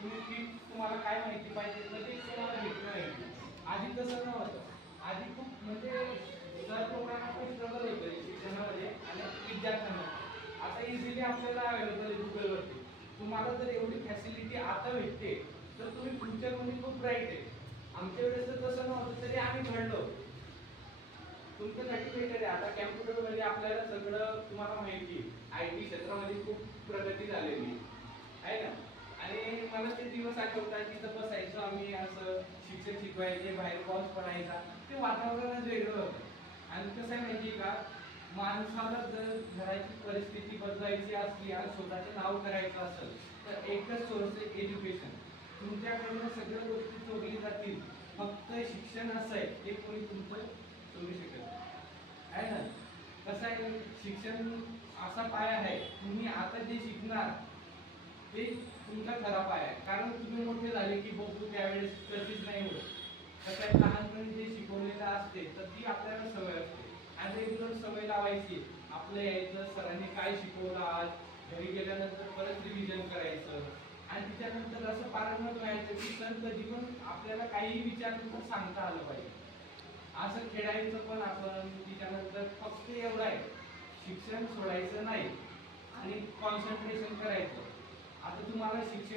तुम्ही तुम्हाला काय माहिती पाहिजे तर ते तुम्हाला भेटणार आहे. आधी तसं नव्हतं. आधी खूप म्हणजे सर लोकांना खूप स्ट्रगल होतं शिक्षणामध्ये आणि विद्यार्थ्यांना. आता इझिली आपल्याला अवेलेबल आहे गुगलवरती. तुम्हाला जर एवढी फॅसिलिटी आता भेटते तर तुम्ही फ्युचरमध्ये खूप ब्राईट आहे. आमच्या वेळेस तर तसं नव्हतं तरी आम्ही घडलो. तुमच्यासाठी बेटर आहे. आता कॅम्प्युटरमध्ये आपल्याला सगळं तुम्हाला माहिती आहे. आय टी क्षेत्रामध्ये खूप प्रगती झालेली आहे ना. आणि मला ते दिवस आठवतात तिथं बसायचो आम्ही असं शिक्षक शिकवायचे बाहेर पाऊस पडायचा ते वातावरणच वेगळं होतं. आणि कसं आहे माहिती का माणसाला जर घराची परिस्थिती बदलायची असली आणि स्वतःचं नाव करायचं असेल तर एकच सोर्स आहे एज्युकेशन. तुमच्याकडनं सगळ्या गोष्टी चोरली जातील फक्त शिक्षण असं आहे ते कोणी तुमचं चोरू शकत आहे ना. कसं आहे शिक्षण असा पाया आहे तुम्ही आता जे शिकणार ते तुमचा खरा पाय आहे. कारण तुम्ही मोठे झाले की बघू त्यावेळेस कधीच नाही होत. तर लहानपणी जे शिकवलेलं असते तर ती आपल्याला सवय असते आणि रेग्युलर सवय लावायची. आपलं यायचं सरांनी काय शिकवलं आज घरी गेल्यानंतर परत रिव्हिजन करायचं आणि त्याच्यानंतर असं पारंगत व्हायचं की सर कधी पण आपल्याला काही विचारलं तर सांगता आलं पाहिजे. असं खेळायचं पण आपण त्याच्यानंतर फक्त एवढं आहे शिक्षण सोडायचं नाही आणि कॉन्सन्ट्रेशन करायचं. आता तुम्हाला शिक्षण